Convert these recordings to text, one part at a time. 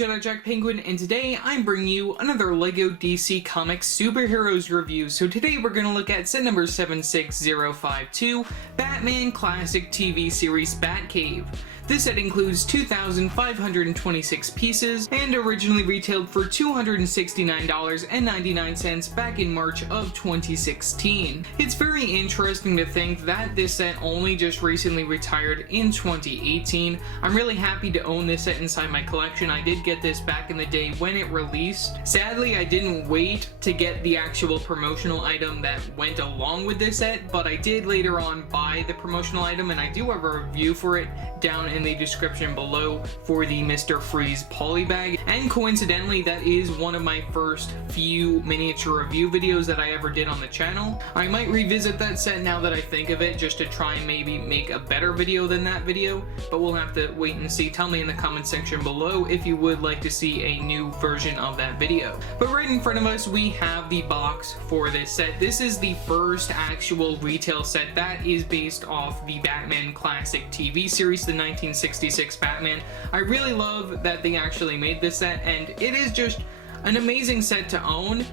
Jedi Jack Penguin, and today I'm bringing you another LEGO DC Comics Superheroes review. So today we're going to look at set number 76052, Batman Classic TV Series Batcave. This set includes 2,526 pieces and originally retailed for $269.99 back in March of 2016. It's very interesting to think that this set only just recently retired in 2018. I'm really happy to own this set inside my collection. I did get this back in the day when it released. Sadly, I didn't wait to get the actual promotional item that went along with this set, but I did later on buy the promotional item, and I do have a review for it down in the description below for the Mr. Freeze polybag. And coincidentally, that is one of my first few miniature review videos that I ever did on the channel. I might revisit that set now that I think of it, just to try and maybe make a better video than that video, but we'll have to wait and see. Tell me in the comment section below if you would like to see a new version of that video. But right in front of us, we have the box for this set. This is the first actual retail set that is based off the Batman Classic TV series, the 1966 Batman. I really love that they actually made this set, and it is just an amazing set to own.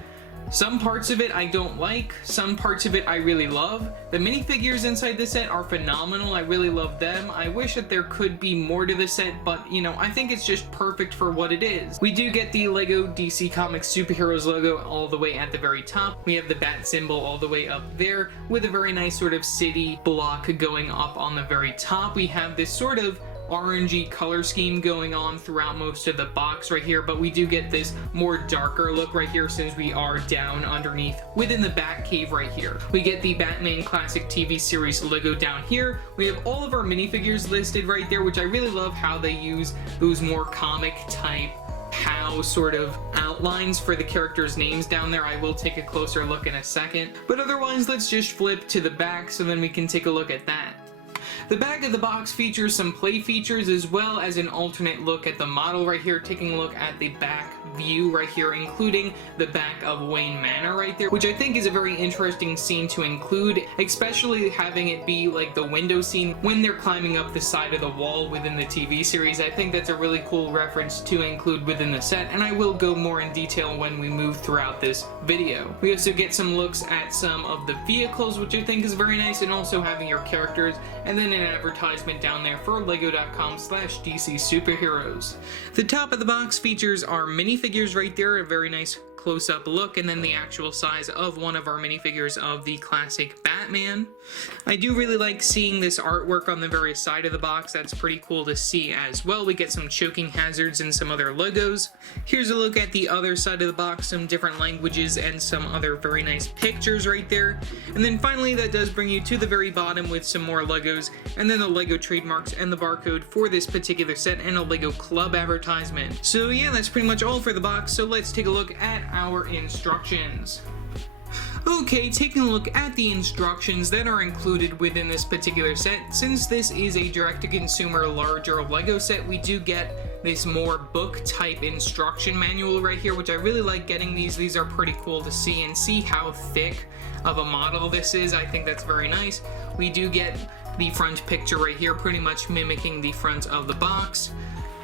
Some parts of it I don't like, some parts of it I really love. The minifigures inside this set are phenomenal. I really love them. I wish that there could be more to this set, but you know, I think it's just perfect for what it is. We do get the LEGO DC Comics Superheroes logo all the way at the very top. We have the bat symbol all the way up there with a very nice sort of city block going up on the very top. We have this sort of orangey color scheme going on throughout most of the box right here, but we do get this more darker look right here since we are down underneath within the Batcave right here. We get the Batman Classic TV Series logo down here. We have all of our minifigures listed right there, which I really love how they use those more comic type POW sort of outlines for the characters' names down there. I will take a closer look in a second, but otherwise let's just flip to the back so then we can take a look at that. The back of the box features some play features as well as an alternate look at the model right here, taking a look at the back view right here, including the back of Wayne Manor right there, which I think is a very interesting scene to include, especially having it be like the window scene when they're climbing up the side of the wall within the TV series. I think that's a really cool reference to include within the set, and I will go more in detail when we move throughout this video. We also get some looks at some of the vehicles, which I think is very nice, and also having your characters, and then an advertisement down there for lego.com/DC Superheroes. The top of the box features our minifigures right there, a very nice close-up look, and then the actual size of one of our minifigures of the classic Batman. I do really like seeing this artwork on the very side of the box. That's pretty cool to see as well. We get some choking hazards and some other logos. Here's a look at the other side of the box, some different languages and some other very nice pictures right there. And then finally, that does bring you to the very bottom with some more logos, and then the LEGO trademarks and the barcode for this particular set, and a LEGO Club advertisement. So yeah, that's pretty much all for the box, so let's take a look at our instructions. Okay, taking a look at the instructions that are included within this particular set. Since this is a direct-to-consumer larger LEGO set, we do get this more book-type instruction manual right here, which I really like getting these. These are pretty cool to see, and see how thick of a model this is. I think that's very nice. We do get the front picture right here, pretty much mimicking the front of the box.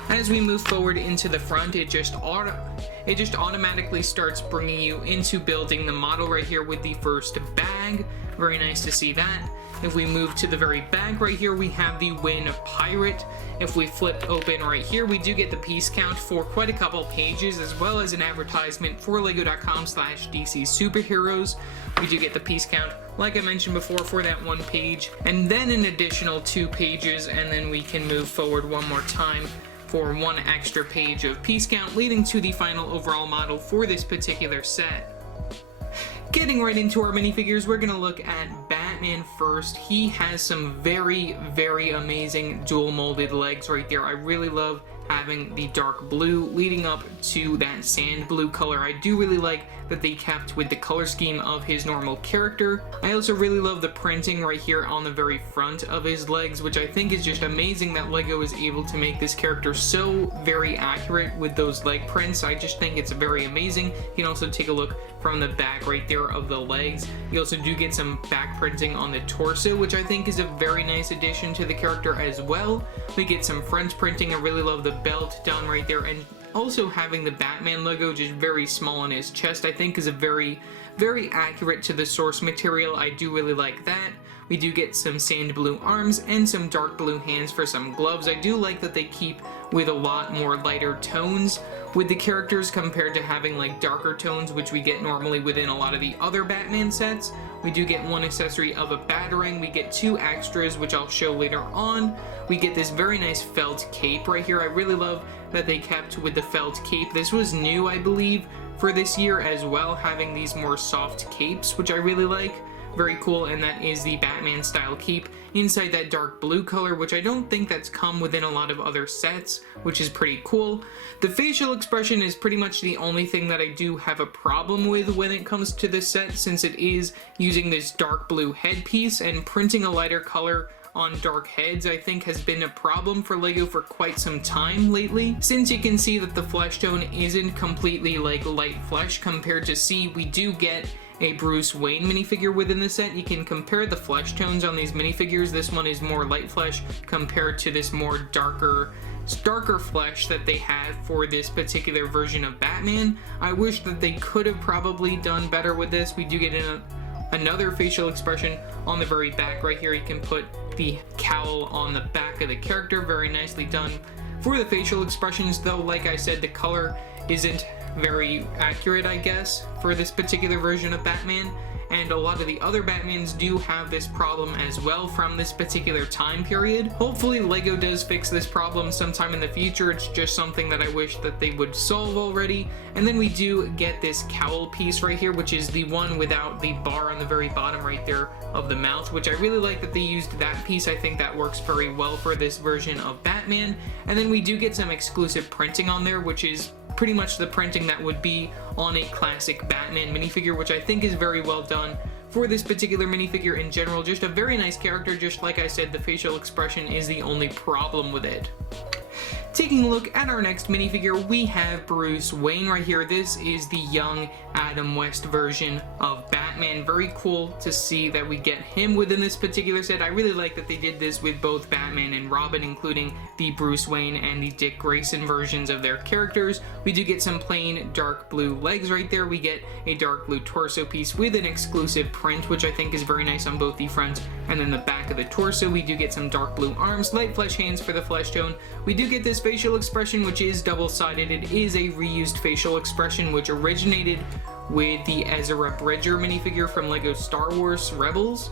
As we move forward into the front, it just automatically starts bringing you into building the model right here with the first bag. Very nice to see that. If we move to the very back right here, we have the Win Pirate. If we flip open right here, we do get the piece count for quite a couple pages, as well as an advertisement for lego.com/DC Superheroes. We do get the piece count, like I mentioned before, for that one page, and then an additional 2 pages, and then we can move forward one more time for one extra page of piece count, leading to the final overall model for this particular set. Getting right into our minifigures, we're going to look at Batman first. He has some very, very amazing dual molded legs right there. I really love having the dark blue leading up to that sand blue color. I do really like that they kept with the color scheme of his normal character. I also really love the printing right here on the very front of his legs, which I think is just amazing that LEGO is able to make this character so very accurate with those leg prints. I just think it's very amazing. You can also take a look from the back right there of the legs. You also do get some back printing on the torso, which I think is a very nice addition to the character as well. We get some front printing. I really love the belt down right there, and Also, having the Batman logo just very small on his chest I think is a very accurate to the source material. I do really like that. We do get some sand blue arms and some dark blue hands for some gloves. I do like that they keep with a lot more lighter tones with the characters compared to having like darker tones, which we get normally within a lot of the other Batman sets. We do get one accessory of a batarang. We get 2 extras, which I'll show later on. We get this very nice felt cape right here. I really love that they kept with the felt cape. This was new, I believe, for this year as well, having these more soft capes, which I really like. Very cool, and that is the Batman style cape inside that dark blue color, which I don't think that's come within a lot of other sets, which is pretty cool. The facial expression is pretty much the only thing that I do have a problem with when it comes to this set, since it is using this dark blue headpiece, and printing a lighter color on dark heads I think has been a problem for LEGO for quite some time lately. Since you can see that the flesh tone isn't completely like light flesh compared to C, we do get a Bruce Wayne minifigure within the set. You can compare the flesh tones on these minifigures. This one is more light flesh compared to this more darker flesh that they have for this particular version of Batman. I wish that they could have probably done better with this. We do get another facial expression on the very back right here. You can put the cowl on the back of the character. Very nicely done for the facial expressions, though like I said, the color isn't very accurate, I guess, for this particular version of Batman, and a lot of the other Batmans do have this problem as well from this particular time period. Hopefully LEGO does fix this problem sometime in the future. It's just something that I wish that they would solve already. And then we do get this cowl piece right here, which is the one without the bar on the very bottom right there of the mouth, which I really like that they used that piece. I think that works very well for this version of Batman. And then we do get some exclusive printing on there, which is pretty much the printing that would be on a classic Batman minifigure, which I think is very well done for this particular minifigure in general. Just a very nice character. Just like I said, the facial expression is the only problem with it. Taking a look at our next minifigure, we have Bruce Wayne right here. This is the young Adam West version of Batman. Very cool to see that we get him within this particular set. I really like that they did this with both Batman and Robin, including the Bruce Wayne and the Dick Grayson versions of their characters. We do get some plain dark blue legs right there. We get a dark blue torso piece with an exclusive print, which I think is very nice on both the front and then the back of the torso. We do get some dark blue arms, light flesh hands for the flesh tone. We do get this facial expression, which is double-sided. It is a reused facial expression, which originated with the Ezra Bridger minifigure from LEGO Star Wars Rebels.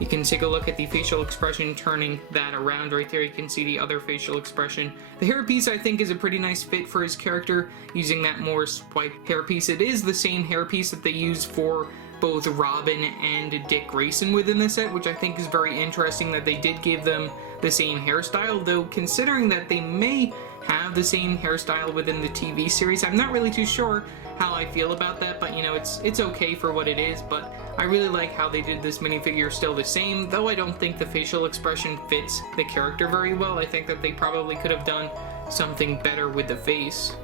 You can take a look at the facial expression, turning that around right there. You can see the other facial expression. The hairpiece I think is a pretty nice fit for his character, using that more swipe hairpiece. It is the same hairpiece that they used for both Robin and Dick Grayson within the set, which I think is very interesting that they did give them the same hairstyle, though considering that they may have the same hairstyle within the TV series, I'm not really too sure how I feel about that, but you know, it's okay for what it is. But I really like how they did this minifigure still the same, though I don't think the facial expression fits the character very well. I think that they probably could have done something better with the face.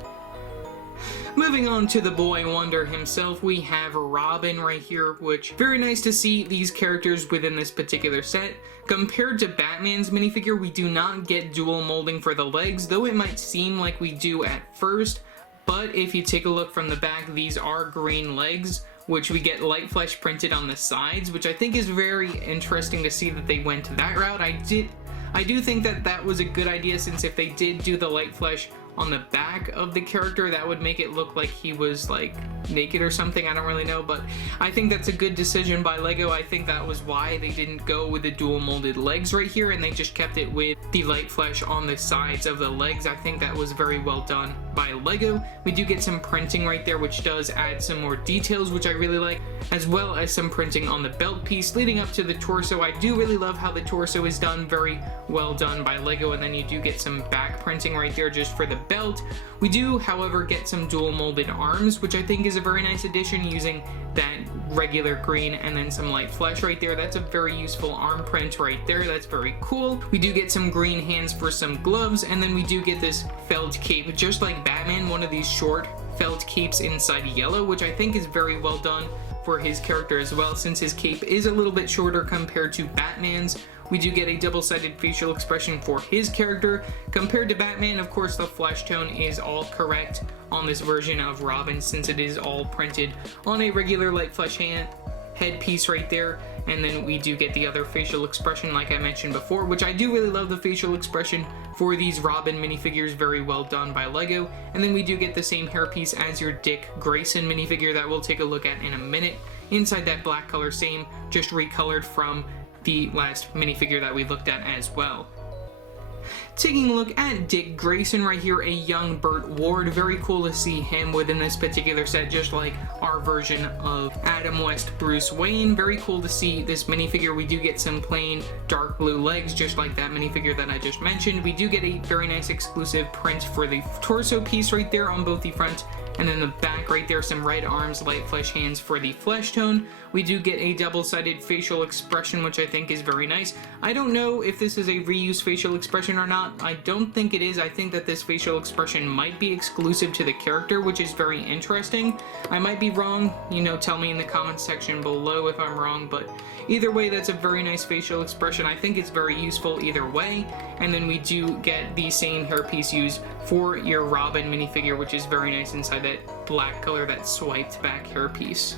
Moving on to the boy wonder himself, we have Robin right here, which very nice to see these characters within this particular set. Compared to Batman's minifigure, we do not get dual molding for the legs, though it might seem like we do at first. But if you take a look from the back, these are green legs, which we get light flesh printed on the sides, which I think is very interesting to see that they went that route. I do think that that was a good idea, since if they did do the light flesh on the back of the character, that would make it look like he was like naked or something. I don't really know, but I think that's a good decision by LEGO. I think that was why they didn't go with the dual molded legs right here, and they just kept it with the light flesh on the sides of the legs. I think that was very well done by LEGO. We do get some printing right there, which does add some more details, which I really like, as well as some printing on the belt piece leading up to the torso. I do really love how the torso is done, very well done by LEGO, and then you do get some back printing right there just for the belt. We do, however, get some dual molded arms, which I think is a very nice addition, using that regular green and then some light flesh right there. That's a very useful arm print right there. That's very cool. We do get some green hands for some gloves, and then we do get this felt cape, just like Batman, one of these short felt capes inside yellow, which I think is very well done for his character as well, since his cape is a little bit shorter compared to Batman's, we do get a double-sided facial expression for his character. Compared to Batman, of course, the flesh tone is all correct on this version of Robin, since it is all printed on a regular light flesh headpiece right there. And then we do get the other facial expression like I mentioned before, which I do really love the facial expression for these Robin minifigures, very well done by LEGO. And then we do get the same hairpiece as your Dick Grayson minifigure that we'll take a look at in a minute. Inside that black color, same, just recolored from the last minifigure that we looked at as well. Taking a look at Dick Grayson right here, a young Burt Ward. Very cool to see him within this particular set, just like our version of Adam West Bruce Wayne. Very cool to see this minifigure. We do get some plain dark blue legs, just like that minifigure that I just mentioned. We do get a very nice exclusive print for the torso piece right there on both the front and then the back right there, some red arms, light flesh hands for the flesh tone. We do get a double-sided facial expression, which I think is very nice. I don't know if this is a reused facial expression or not. I don't think it is. I think that this facial expression might be exclusive to the character, which is very interesting. I might be wrong, you know, tell me in the comments section below if I'm wrong, but either way, that's a very nice facial expression. I think it's very useful either way. And then we do get the same hairpiece used for your Robin minifigure, which is very nice inside that black color, that swiped back hairpiece.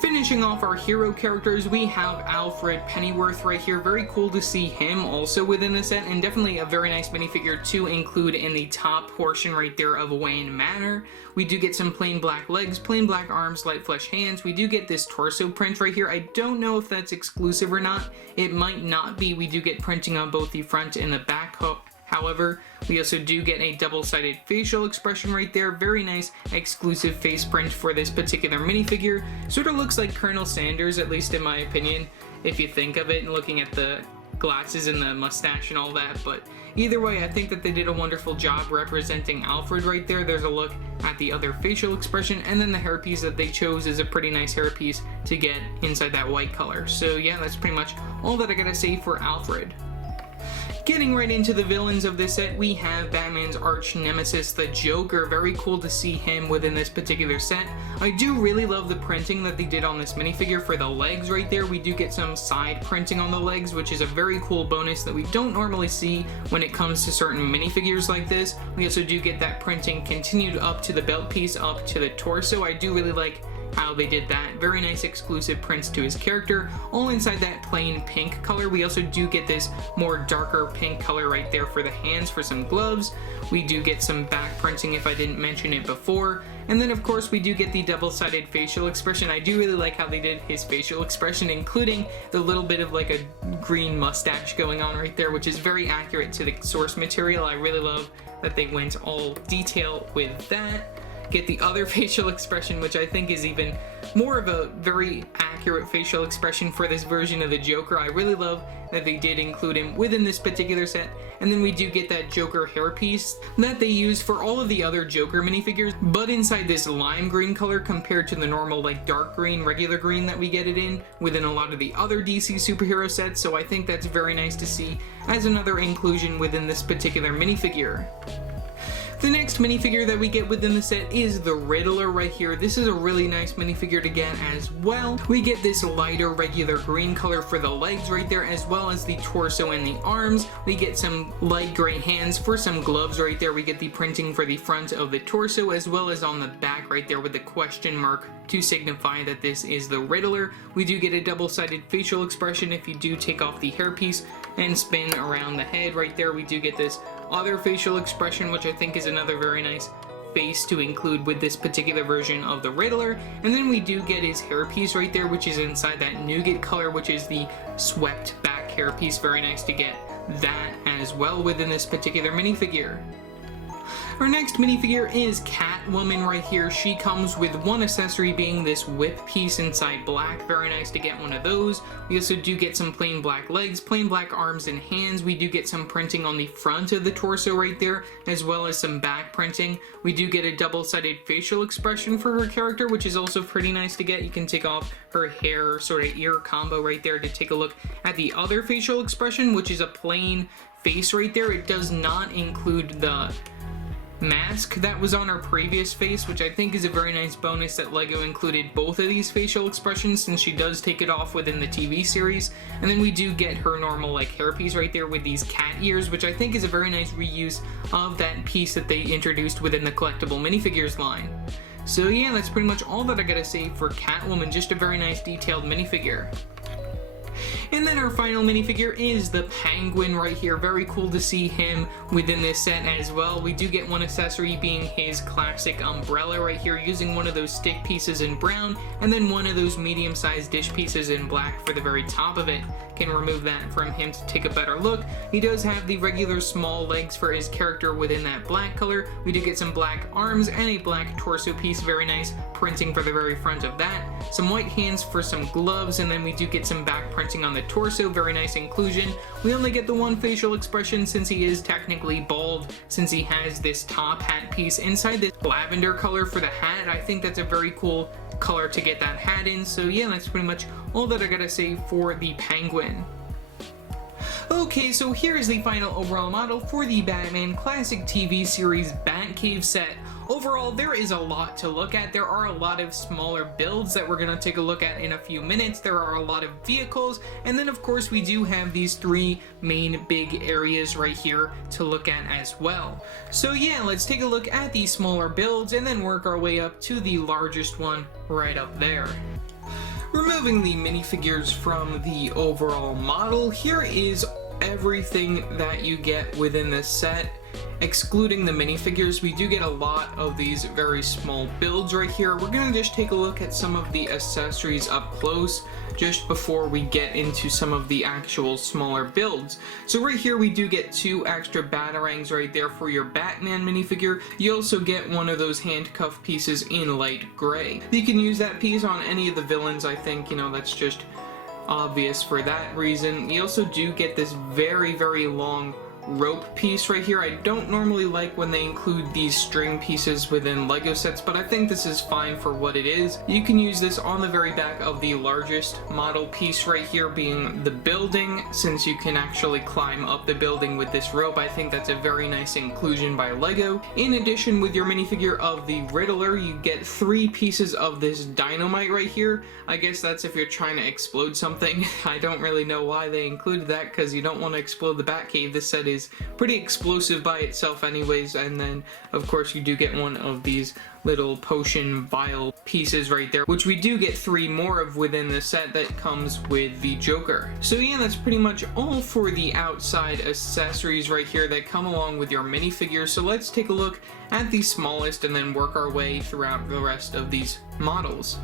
Finishing off our hero characters, we have Alfred Pennyworth right here. Very cool to see him also within the set, and definitely a very nice minifigure to include in the top portion right there of Wayne Manor. We do get some plain black legs, plain black arms, light flesh hands. We do get this torso print right here. I don't know if that's exclusive or not. It might not be. We do get printing on both the front and the back. However, we also do get a double-sided facial expression right there. Very nice exclusive face print for this particular minifigure. Sort of looks like Colonel Sanders, at least in my opinion, if you think of it, and looking at the glasses and the mustache and all that. But either way, I think that they did a wonderful job representing Alfred right there. There's a look at the other facial expression, and then the hairpiece that they chose is a pretty nice hairpiece to get inside that white color. So yeah, that's pretty much all that I gotta say for Alfred. Getting right into the villains of this set, we have Batman's arch nemesis, the Joker. Very cool to see him within this particular set. I do really love the printing that they did on this minifigure for the legs right there. We do get some side printing on the legs, which is a very cool bonus that we don't normally see when it comes to certain minifigures like this. We also do get that printing continued up to the belt piece, up to the torso. I do really like how they did that. Very nice exclusive prints to his character, all inside that plain pink color. We also do get this more darker pink color right there for the hands for some gloves. We do get some back printing if I didn't mention it before. And then of course we do get the double-sided facial expression. I do really like how they did his facial expression, including the little bit of like a green mustache going on right there, which is very accurate to the source material. I really love that they went all detail with that. Get the other facial expression, which I think is even more of a very accurate facial expression for this version of the Joker. I really love that they did include him within this particular set. And then we do get that Joker hairpiece that they used for all of the other Joker minifigures, but inside this lime green color compared to the normal like dark green, regular green that we get it in within a lot of the other DC superhero sets. So I think that's very nice to see as another inclusion within this particular minifigure. The next minifigure that we get within the set is the Riddler right here. This is a really nice minifigure to get as well. We get this lighter regular green color for the legs right there, as well as the torso and the arms. We get some light gray hands for some gloves right there. We get the printing for the front of the torso, as well as on the back right there with the question mark to signify that this is the Riddler. We do get a double-sided facial expression if you do take off the hairpiece and spin around the head right there. We do get this other facial expression, which I think is another very nice face to include with this particular version of the Riddler. And then we do get his hairpiece right there, which is inside that nougat color, which is the swept back hairpiece. Very nice to get that as well within this particular minifigure. Our next minifigure is Catwoman right here. She comes with one accessory being this whip piece inside black. Very nice to get one of those. We also do get some plain black legs, plain black arms and hands. We do get some printing on the front of the torso right there, as well as some back printing. We do get a double-sided facial expression for her character, which is also pretty nice to get. You can take off her hair sort of ear combo right there to take a look at the other facial expression, which is a plain face right there. It does not include the mask that was on her previous face, which I think is a very nice bonus that LEGO included both of these facial expressions since she does take it off within the TV series. And then we do get her normal like hairpiece right there with these cat ears, which I think is a very nice reuse of that piece that they introduced within the collectible minifigures line. So yeah, that's pretty much all that I gotta say for Catwoman, just a very nice detailed minifigure. And then our final minifigure is the Penguin right here. Very cool to see him within this set as well. We do get one accessory being his classic umbrella right here, using one of those stick pieces in brown, and then one of those medium-sized dish pieces in black for the very top of it. Can remove that from him to take a better look. He does have the regular small legs for his character within that black color. We do get some black arms and a black torso piece, very nice printing for the very front of that. Some white hands for some gloves, and then we do get some back printing on the torso, very nice inclusion. We only get the one facial expression since he is technically bald, since he has this top hat piece inside this lavender color for the hat. I think that's a very cool color to get that hat in. So yeah, that's pretty much all that I gotta say for the Penguin. Okay, so here is the final overall model for the Batman Classic TV series Batcave set. Overall, there is a lot to look at. There are a lot of smaller builds that we're going to take a look at in a few minutes. There are a lot of vehicles, and then of course we do have these three main big areas right here to look at as well. So yeah, let's take a look at these smaller builds and then work our way up to the largest one right up there. Removing the minifigures from the overall model, here is everything that you get within this set. Excluding the minifigures, we do get a lot of these very small builds right here. We're going to just take a look at some of the accessories up close just before we get into some of the actual smaller builds. So right here we do get two extra batarangs right there for your Batman minifigure. You also get one of those handcuff pieces in light gray. You can use that piece on any of the villains, I think, you know, that's just obvious for that reason. You also do get this very, very long rope piece right here. I don't normally like when they include these string pieces within LEGO sets, but I think this is fine for what it is. You can use this on the very back of the largest model piece right here being the building, since you can actually climb up the building with this rope. I think that's a very nice inclusion by LEGO. In addition, with your minifigure of the Riddler, you get three pieces of this dynamite right here. I guess that's if you're trying to explode something. I don't really know why they included that, because you don't want to explode the Batcave. This set is pretty explosive by itself anyways. And then of course you do get one of these little potion vial pieces right there, which we do get three more of within the set that comes with the Joker. So yeah, that's pretty much all for the outside accessories right here that come along with your minifigures. So let's take a look at the smallest and then work our way throughout the rest of these models.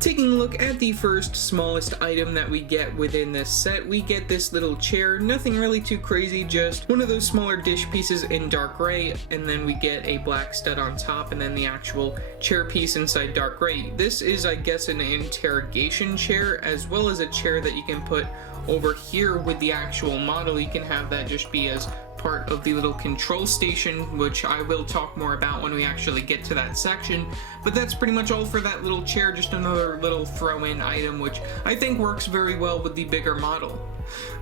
Taking a look at the first smallest item that we get within this set, we get this little chair. Nothing really too crazy, just one of those smaller dish pieces in dark gray, and then we get a black stud on top, and then the actual chair piece inside dark gray. This is, I guess, an interrogation chair, as well as a chair that you can put over here with the actual model. You can have that just be as part of the little control station, which I will talk more about when we actually get to that section. But that's pretty much all for that little chair, just another little throw-in item, which I think works very well with the bigger model.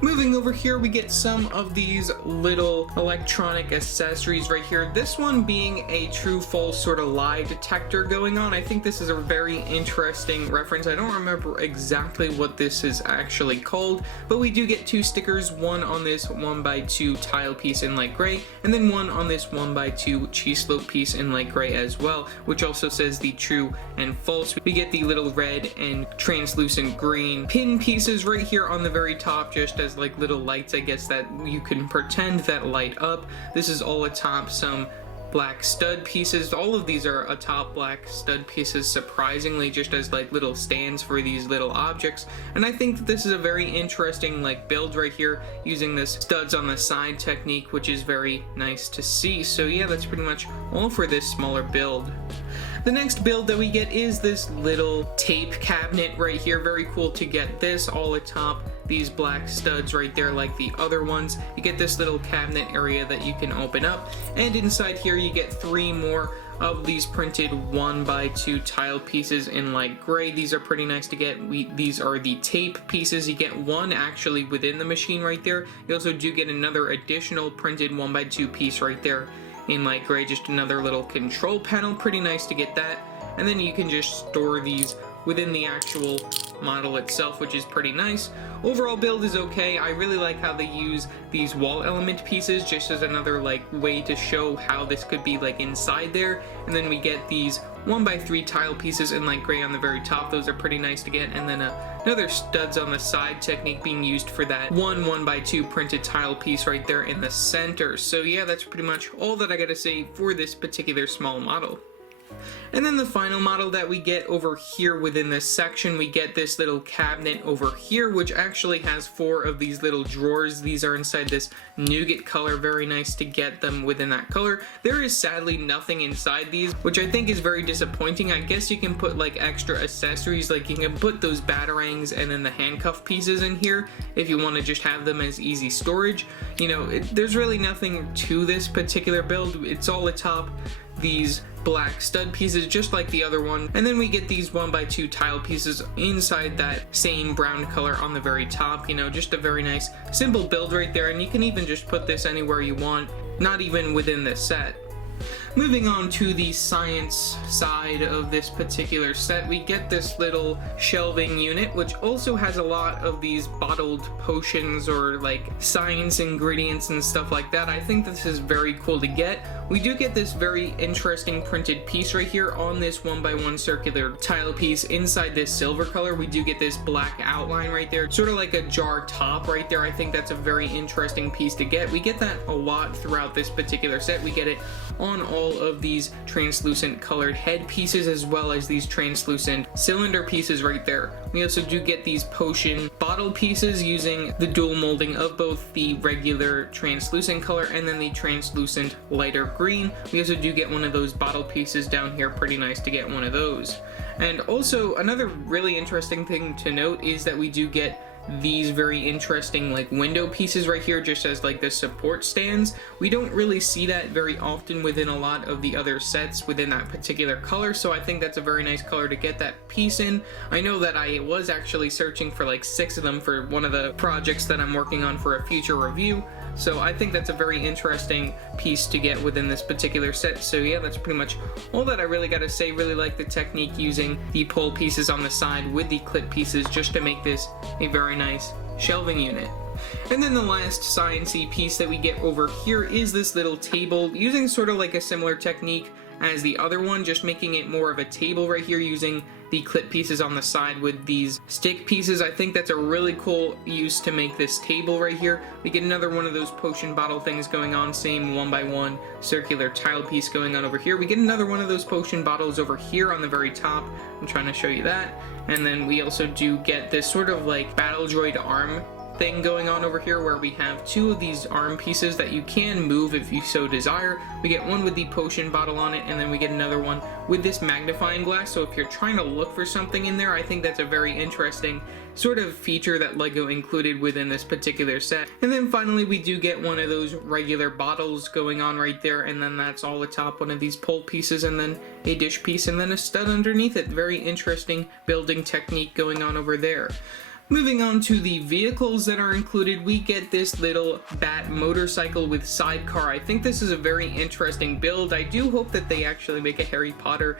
Moving over here, we get some of these little electronic accessories right here. This one being a true-false sort of lie detector going on. I think this is a very interesting reference. I don't remember exactly what this is actually called, but we do get two stickers, one on this 1x2 tile piece in light gray, and then one on this 1x2 cheese slope piece in light gray as well, which also says the true and false. We get the little red and translucent green pin pieces right here on the very top, just as like little lights, I guess, that you can pretend that light up. This is all atop some black stud pieces. All of these are atop black stud pieces, surprisingly, just as like little stands for these little objects. And I think that this is a very interesting like build right here, using this studs on the side technique, which is very nice to see. So yeah, that's pretty much all for this smaller build. The next build that we get is this little tape cabinet right here. Very cool to get this all atop these black studs right there like the other ones. You get this little cabinet area that you can open up, and inside here you get three more of these printed 1x2 tile pieces in light gray. These are pretty nice to get. These are the tape pieces. You get one actually within the machine right there. You also do get another additional printed 1x2 piece right there in light gray, just another little control panel, pretty nice to get that. And then you can just store these within the actual model itself, which is pretty nice. Overall build is okay. I really like how they use these wall element pieces just as another like way to show how this could be like inside there. And then we get these 1x3 tile pieces in light gray on the very top. Those are pretty nice to get. And then another studs on the side technique being used for that 1x2 printed tile piece right there in the center. So yeah, that's pretty much all that I gotta say for this particular small model. And then the final model that we get over here within this section, we get this little cabinet over here, which actually has 4 of these little drawers. These are inside this nougat color. Very nice to get them within that color. There is sadly nothing inside these, which I think is very disappointing. I guess you can put like extra accessories, like you can put those batarangs and then the handcuff pieces in here if you want to just have them as easy storage. You know, there's really nothing to this particular build. It's all atop these black stud pieces just like the other one, and then we get these 1x2 tile pieces inside that same brown color on the very top. You know, just a very nice simple build right there, and you can even just put this anywhere you want, not even within the set. Moving on to the science side of this particular set, we get this little shelving unit, which also has a lot of these bottled potions or like science ingredients and stuff like that. I think this is very cool to get. We do get this very interesting printed piece right here on this 1x1 circular tile piece. Inside this silver color, we do get this black outline right there, sort of like a jar top right there. I think that's a very interesting piece to get. We get that a lot throughout this particular set. We get it on all of these translucent colored head pieces as well as these translucent cylinder pieces right there. We also do get these potion bottle pieces using the dual molding of both the regular translucent color and then the translucent lighter green. We also do get one of those bottle pieces down here. Pretty nice to get one of those. And also another really interesting thing to note is that we do get these very interesting like window pieces right here just as like the support stands. We don't really see that very often within a lot of the other sets within that particular color, so I think that's a very nice color to get that piece in. I know that I was actually searching for like 6 of them for one of the projects that I'm working on for a future review, so I think that's a very interesting piece to get within this particular set. So yeah, that's pretty much all that I really gotta say. Really like the technique using the pole pieces on the side with the clip pieces just to make this a very nice shelving unit. And then the last science-y piece that we get over here is this little table using sort of like a similar technique as the other one, just making it more of a table right here using the clip pieces on the side with these stick pieces. I think that's a really cool use to make this table right here. We get another one of those potion bottle things going on, same 1x1 circular tile piece going on over here. We get another one of those potion bottles over here on the very top. I'm trying to show you that. And then we also do get this sort of like battle droid arm thing going on over here where we have 2 of these arm pieces that you can move if you so desire. We get one with the potion bottle on it, and then we get another one with this magnifying glass. So if you're trying to look for something in there, I think that's a very interesting sort of feature that LEGO included within this particular set. And then finally we do get one of those regular bottles going on right there, and then that's all atop one of these pole pieces, and then a dish piece, and then a stud underneath it. Very interesting building technique going on over there. Moving on to the vehicles that are included, we get this little Bat motorcycle with sidecar. I think this is a very interesting build. I do hope that they actually make a Harry Potter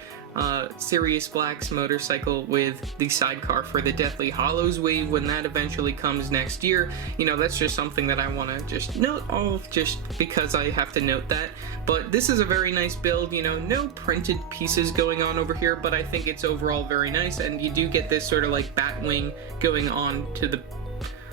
Sirius Black's motorcycle with the sidecar for the Deathly Hallows wave when that eventually comes next year. You know, that's just something that I want to just note off just because I have to note that. But this is a very nice build, you know, no printed pieces going on over here, but I think it's overall very nice, and you do get this sort of like bat wing going on to the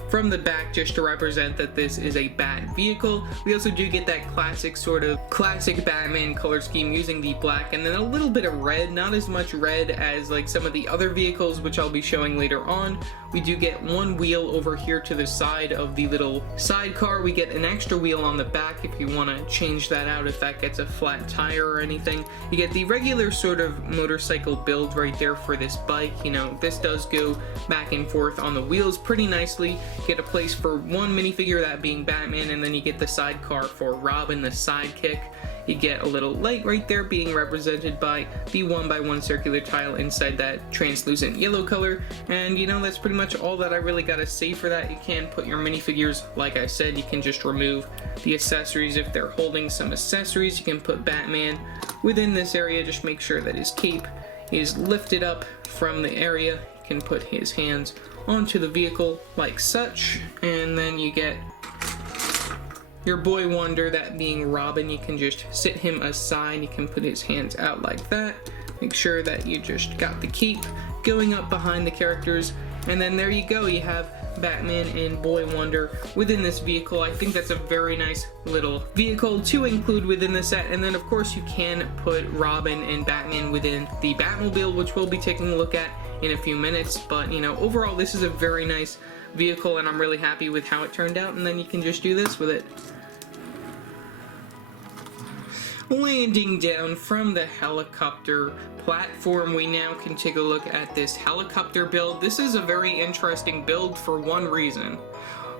from the back just to represent that this is a Bat vehicle. We also do get that classic Batman color scheme using the black and then a little bit of red, not as much red as like some of the other vehicles which I'll be showing later on. We do get one wheel over here to the side of the little sidecar. We get an extra wheel on the back if you want to change that out if that gets a flat tire or anything. You get the regular sort of motorcycle build right there for this bike. You know, this does go back and forth on the wheels pretty nicely. Get a place for one minifigure, that being Batman, and then you get the sidecar for Robin, the sidekick. you get a little light right there being represented by the 1x1 circular tile inside that translucent yellow color. And you know, that's pretty much all that I really gotta say for that. You can put your minifigures, like I said, you can just remove the accessories if they're holding some accessories. You can put Batman within this area, just make sure that his cape is lifted up from the area. You can put his hands onto the vehicle like such, and then you get your boy wonder, that being Robin. You can just sit him aside, you can put his hands out like that, make sure that you just got the cape going up behind the characters, and then there you go, you have Batman and Boy Wonder within this vehicle. I think that's a very nice little vehicle to include within the set. And then of course you can put Robin and Batman within the Batmobile, which we'll be taking a look at in a few minutes. But you know, overall this is a very nice vehicle and I'm really happy with how it turned out. And then you can just do this with it. Landing down from the helicopter platform, we now can take a look at this helicopter build. This is a very interesting build for one reason.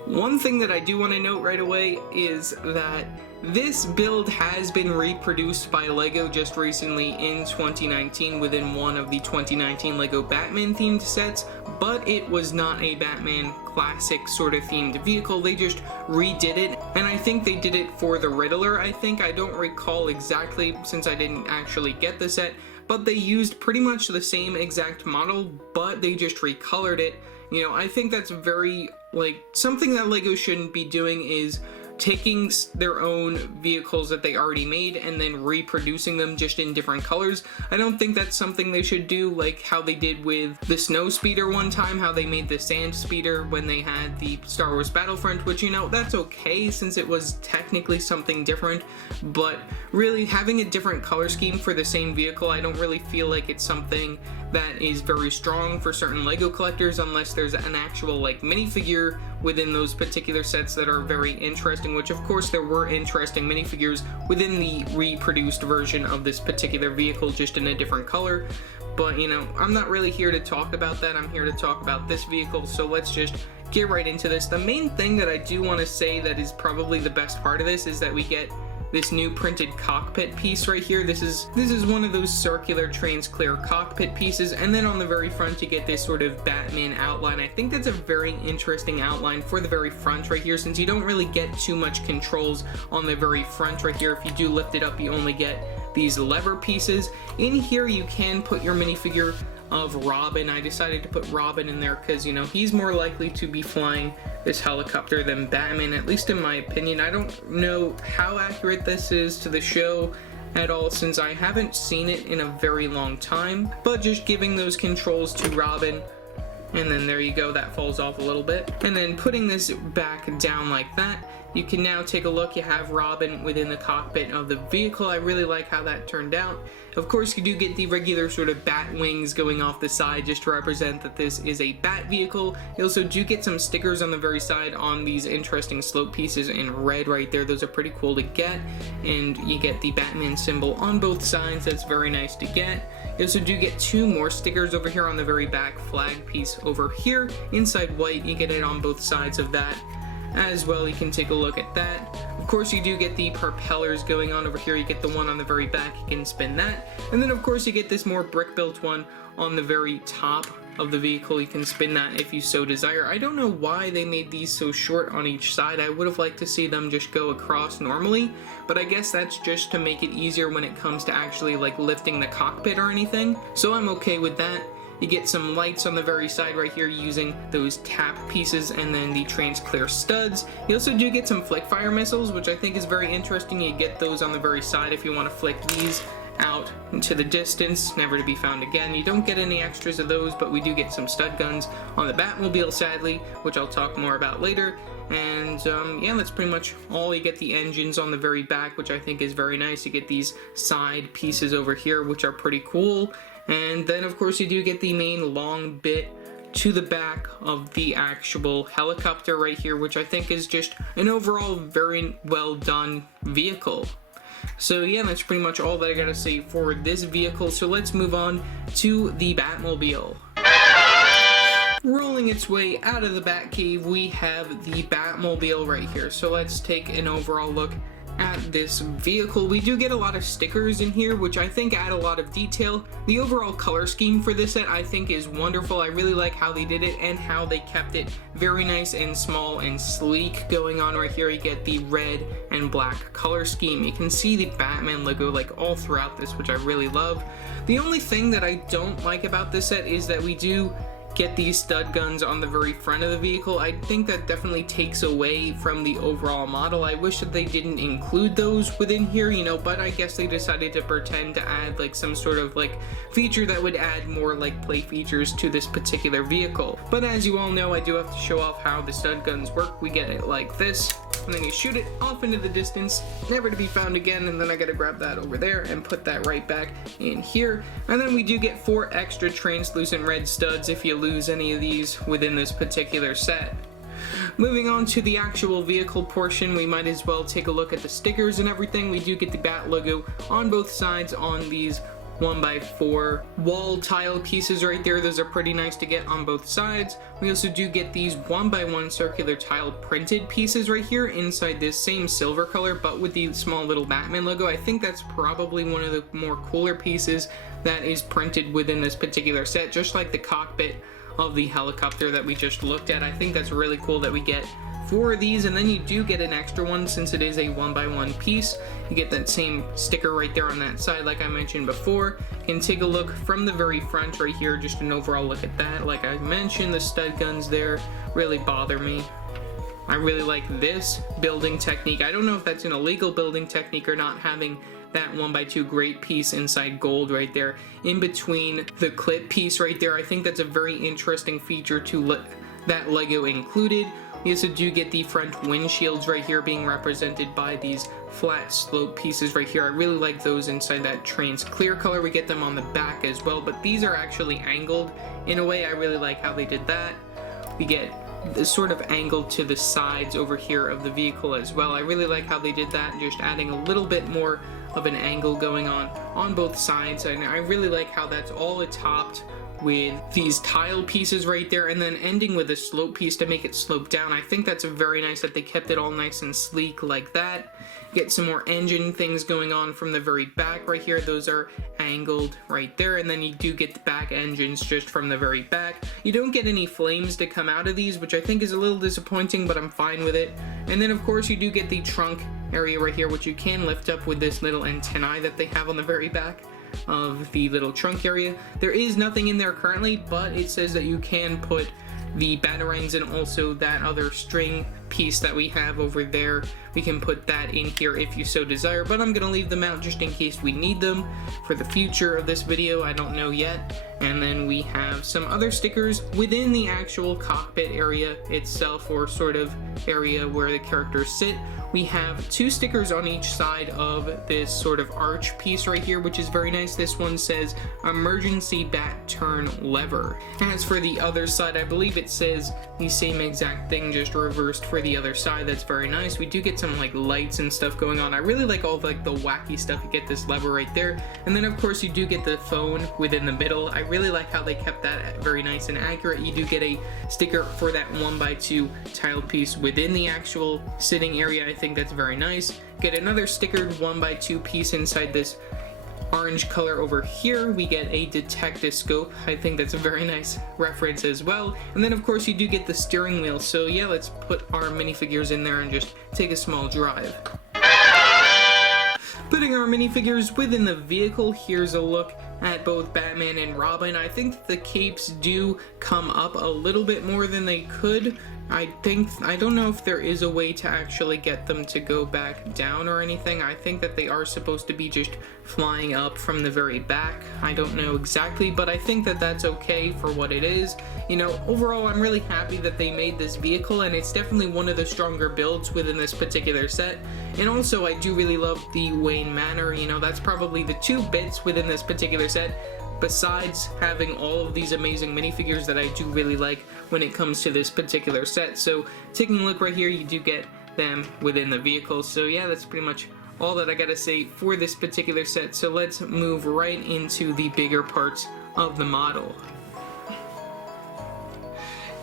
One thing that I do want to note right away is that this build has been reproduced by LEGO just recently in 2019 within one of the 2019 LEGO Batman themed sets, but it was not a Batman classic sort of themed vehicle. They just redid it, and I think they did it for the Riddler. I don't recall exactly since I didn't actually get the set, but they used pretty much the same exact model, but they just recolored it. You know, I think that's very, like, something that LEGO shouldn't be doing is taking their own vehicles that they already made and then reproducing them just in different colors. I don't think that's something they should do, like how they did with the Snow Speeder one time, how they made the Sand Speeder when they had the Star Wars Battlefront, which, you know, that's okay since it was technically something different, but really having a different color scheme for the same vehicle, I don't really feel like it's something that is very strong for certain LEGO collectors unless there's an actual like minifigure within those particular sets that are very interesting, which of course there were interesting minifigures within the reproduced version of this particular vehicle, just in a different color. But you know, I'm not really here to talk about that, I'm here to talk about this vehicle, so let's just get right into this. The main thing that I do want to say that is probably the best part of this is that we get this new printed cockpit piece right here. This is one of those circular transclear cockpit pieces, and then on the very front you get this sort of Batman outline. I think that's a very interesting outline for the very front right here, since you don't really get too much controls on the very front right here. If you do lift it up, you only get these lever pieces. In here you can put your minifigure of Robin. I decided to put Robin in there because, you know, he's more likely to be flying this helicopter than Batman, at least in my opinion. I don't know how accurate this is to the show at all since I haven't seen it in a very long time, but just giving those controls to Robin, and then there you go, that falls off a little bit, and then putting this back down like that, you can now take a look. You have Robin within the cockpit of the vehicle. I really like how that turned out. Of course, you do get the regular sort of bat wings going off the side just to represent that this is a bat vehicle. You also do get some stickers on the very side on these interesting slope pieces in red right there. Those are pretty cool to get. And you get the Batman symbol on both sides. That's very nice to get. You also do get two more stickers over here on the very back flag piece over here. Inside white, you get it on both sides of that as well. You can take a look at that. Of course, you do get the propellers going on over here. You get the one on the very back, you can spin that. And then of course you get this more brick-built one on the very top of the vehicle. You can spin that if you so desire. I don't know why they made these so short on each side. I would have liked to see them just go across normally, but I guess that's just to make it easier when it comes to actually like lifting the cockpit or anything. So I'm okay with that. You get some lights on the very side right here using those tap pieces and then the transclear studs. You also do get some flick fire missiles, which I think is very interesting. You get those on the very side if you want to flick these out into the distance, never to be found again. You don't get any extras of those, but we do get some stud guns on the Batmobile, sadly, which I'll talk more about later. And yeah, that's pretty much all. You get the engines on the very back, which I think is very nice. You get these side pieces over here, which are pretty cool. And then of course you do get the main long bit to the back of the actual helicopter right here, which I think is just an overall very well done vehicle. So yeah, that's pretty much all that I gotta say for this vehicle. So let's move on to the Batmobile. Rolling its way out of the Batcave, we have the Batmobile right here. So let's take an overall look at this vehicle, we do get a lot of stickers in here, which I think add a lot of detail. The overall color scheme for this set I think is wonderful. I really like how they did it and how they kept it very nice and small and sleek going on. Right here you get the red and black color scheme. You can see the Batman logo like all throughout this, which I really love. The only thing that I don't like about this set is that we do get these stud guns on the very front of the vehicle. I think that definitely takes away from the overall model. I wish that they didn't include those within here, you know, but I guess they decided to pretend to add like some sort of like feature that would add more like play features to this particular vehicle. But as you all know, I do have to show off how the stud guns work. We get it like this, and then you shoot it off into the distance, never to be found again, and then I gotta grab that over there and put that right back in here. And then we do get 4 extra translucent red studs if you lose any of these within this particular set. Moving on to the actual vehicle portion, we might as well take a look at the stickers and everything. We do get the Bat logo on both sides on these 1x4 wall tile pieces right there. Those are pretty nice to get on both sides. We also do get these 1x1 circular tile printed pieces right here inside this same silver color, but with the small little Batman logo. I think that's probably one of the more cooler pieces that is printed within this particular set, just like the cockpit of the helicopter that we just looked at. I think that's really cool that we get 4 of these, and then you do get an extra one since it is a 1x1 piece. You get that same sticker right there on that side like I mentioned before. You can take a look from the very front right here, just an overall look at that. Like I mentioned, the stud guns there really bother me. I really like this building technique. I don't know if that's an illegal building technique or not, having that 1x2 great piece inside gold right there in between the clip piece right there. I think that's a very interesting feature to that Lego included. We also do get the front windshields right here being represented by these flat slope pieces right here. I really like those inside that trans clear color. We get them on the back as well, but these are actually angled in a way. I really like how they did that. We get this sort of angle to the sides over here of the vehicle as well. I really like how they did that, just adding a little bit more of an angle going on both sides, and I really like how that's all topped with these tile pieces right there, and then ending with a slope piece to make it slope down. I think that's very nice that they kept it all nice and sleek like that. Get some more engine things going on from the very back right here. Those are angled right there, and then you do get the back engines just from the very back. You don't get any flames to come out of these, which I think is a little disappointing, but I'm fine with it. And then of course you do get the trunk area right here, which you can lift up with this little antennae that they have on the very back of the little trunk area. There is nothing in there currently, but it says that you can put the batarangs and also that other string piece that we have over there. We can put that in here if you so desire, but I'm gonna leave them out just in case we need them for the future of this video. I don't know yet. And then we have some other stickers within the actual cockpit area itself, or sort of area where the characters sit. We have 2 stickers on each side of this sort of arch piece right here, which is very nice. This one says emergency bat turn lever. As for the other side, I believe it says the same exact thing, just reversed for the other side. That's very nice. We do get some like lights and stuff going on. I really like all of like the wacky stuff. You get this lever right there, and then of course you do get the phone within the middle. I really like how they kept that very nice and accurate. You do get a sticker for that 1x2 tile piece within the actual sitting area. I think that's very nice. Get another stickered 1x2 piece inside this orange color over here. We get a detectoscope. I think that's a very nice reference as well. And then of course you do get the steering wheel. So yeah, let's put our minifigures in there and just take a small drive. Putting our minifigures within the vehicle, here's a look at both Batman and Robin. I think the capes do come up a little bit more than they could. I don't know if there is a way to actually get them to go back down or anything. I think that they are supposed to be just flying up from the very back. I don't know exactly, but I think that that's okay for what it is. You know, overall I'm really happy that they made this vehicle, and it's definitely one of the stronger builds within this particular set. And also I do really love the Wayne Manor. You know, that's probably the 2 bits within this particular set, besides having all of these amazing minifigures that I do really like when it comes to this particular set. So taking a look right here, you do get them within the vehicle. So yeah, that's pretty much all that I gotta say for this particular set. So let's move right into the bigger parts of the model.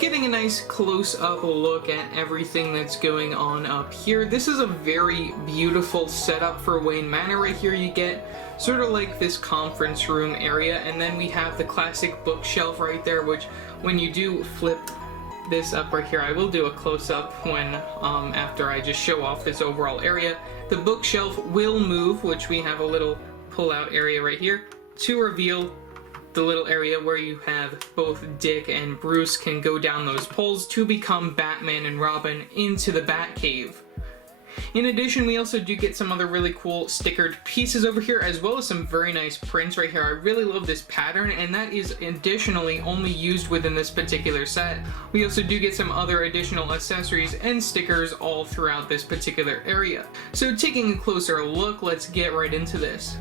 getting a nice close-up look at everything that's going on up here. This is a very beautiful setup for Wayne Manor. Right here you get sort of like this conference room area, and then we have the classic bookshelf right there, which when you do flip this up right here, I will do a close-up when after I just show off this overall area. The bookshelf will move, which we have a little pull-out area right here to reveal the little area where you have both Dick and Bruce can go down those poles to become Batman and Robin into the Batcave. In addition, we also do get some other really cool stickered pieces over here, as well as some very nice prints right here. I really love this pattern, and that is additionally only used within this particular set. We also do get some other additional accessories and stickers all throughout this particular area. So taking a closer look, let's get right into this.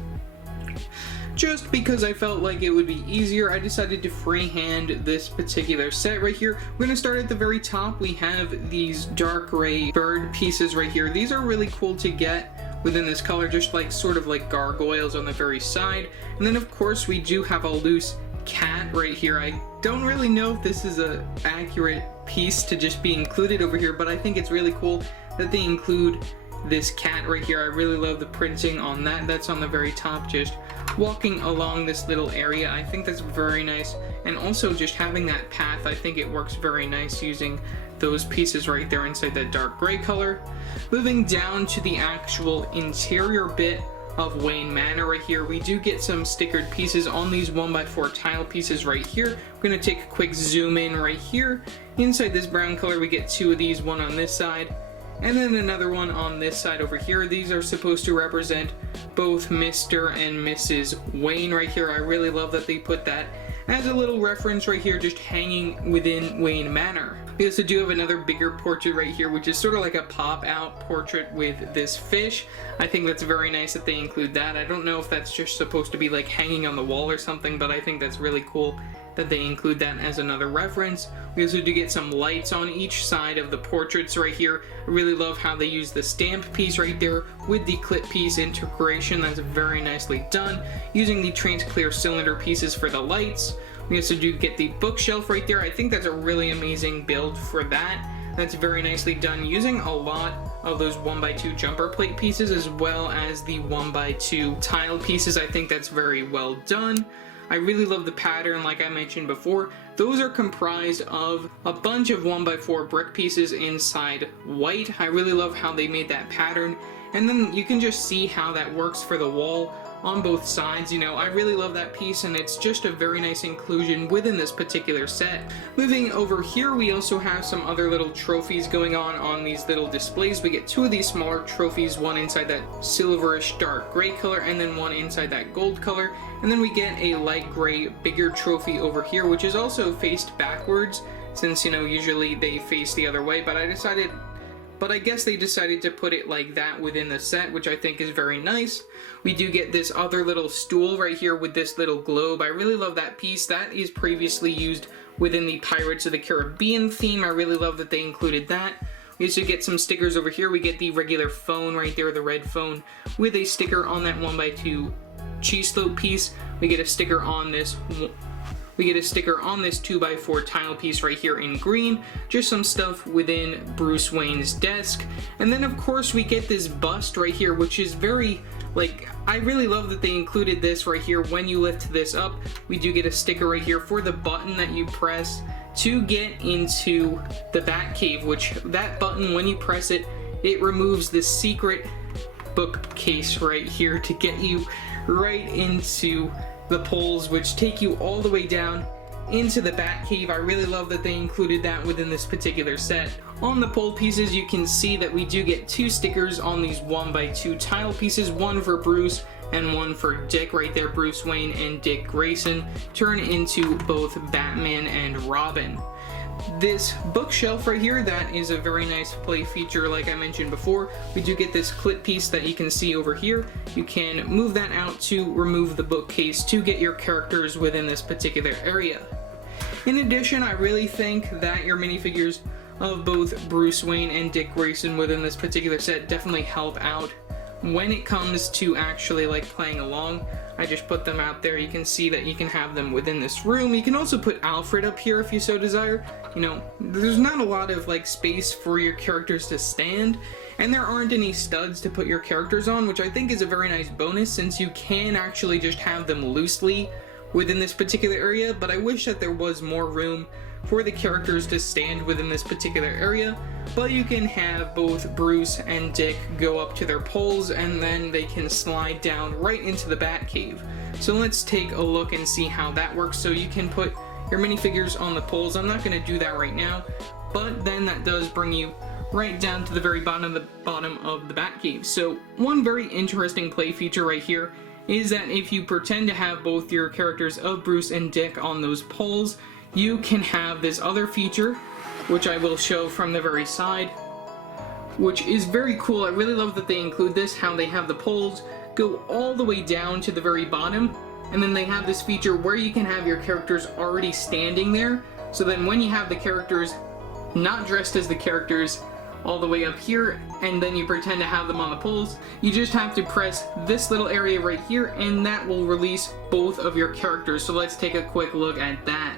Just because I felt like it would be easier, I decided to freehand this particular set right here. We're going to start at the very top. We have these dark gray bird pieces right here. These are really cool to get within this color, just like sort of like gargoyles on the very side. And then of course we do have a loose cat right here. I don't really know if this is an accurate piece to just be included over here, but I think it's really cool that they include this cat right here. I really love the printing on that. That's on the very top, just walking along this little area. I think that's very nice, and also just having that path, I think it works very nice using those pieces right there inside that dark gray color. Moving down to the actual interior bit of Wayne Manor right here, we do get some stickered pieces on these 1x4 tile pieces right here. We're going to take a quick zoom in right here. Inside this brown color we get two of these, one on this side and then another one on this side over here. These are supposed to represent both Mr. and Mrs. Wayne right here. I really love that they put that as a little reference right here, just hanging within Wayne Manor. We also do have another bigger portrait right here, which is sort of like a pop-out portrait with this fish. I think that's very nice that they include that. I don't know if that's just supposed to be like hanging on the wall or something, but I think that's really cool that they include that as another reference. We also do get some lights on each side of the portraits right here. I really love how they use the stamp piece right there with the clip piece integration. That's very nicely done, using the transclear cylinder pieces for the lights. We also do get the bookshelf right there. I think that's a really amazing build for that. That's very nicely done, using a lot of those 1x2 jumper plate pieces as well as the 1x2 tile pieces. I think that's very well done. I really love the pattern, like I mentioned before. Those are comprised of a bunch of 1x4 brick pieces inside white. I really love how they made that pattern. And then you can just see how that works for the wall on both sides. You know, I really love that piece, and it's just a very nice inclusion within this particular set. Moving over here, we also have some other little trophies going on these little displays. We get two of these smaller trophies, one inside that silverish dark gray color and then one inside that gold color. And then we get a light gray bigger trophy over here, which is also faced backwards, since, you know, usually they face the other way, but I guess they decided to put it like that within the set, which I think is very nice. We do get this other little stool right here with this little globe. I really love that piece. That is previously used within the Pirates of the Caribbean theme. I really love that they included that. We also get some stickers over here. We get the regular phone right there, the red phone, with a sticker on that 1x2 cheese slope piece. We get a sticker on this 2x4 tile piece right here in green. Just some stuff within Bruce Wayne's desk. And then of course we get this bust right here, which is very, like, I really love that they included this right here. When you lift this up, we do get a sticker right here for the button that you press to get into the Batcave, which that button, when you press it, it removes the secret bookcase right here to get you right into the poles, which take you all the way down into the Batcave. I really love that they included that within this particular set. On the pole pieces, you can see that we do get two stickers on these 1x2 tile pieces, one for Bruce and one for Dick right there. Bruce Wayne and Dick Grayson turn into both Batman and Robin. This bookshelf right here, that is a very nice play feature like I mentioned before. We do get this clip piece that you can see over here. You can move that out to remove the bookcase to get your characters within this particular area. In addition, I really think that your minifigures of both Bruce Wayne and Dick Grayson within this particular set definitely help out when it comes to actually like playing along. I just put them out there. You can see that you can have them within this room. You can also put Alfred up here if you so desire. You know, there's not a lot of like space for your characters to stand, and there aren't any studs to put your characters on, which I think is a very nice bonus since you can actually just have them loosely within this particular area. But I wish that there was more room for the characters to stand within this particular area, but you can have both Bruce and Dick go up to their poles and then they can slide down right into the Batcave. So let's take a look and see how that works. So you can put your minifigures on the poles. I'm not going to do that right now, but then that does bring you right down to the very bottom of the Batcave. So one very interesting play feature right here is that if you pretend to have both your characters of Bruce and Dick on those poles, you can have this other feature, which I will show from the very side, which is very cool. I really love that they include this, how they have the poles go all the way down to the very bottom, and then they have this feature where you can have your characters already standing there, so then when you have the characters not dressed as the characters all the way up here, and then you pretend to have them on the poles, you just have to press this little area right here, and that will release both of your characters. So let's take a quick look at that.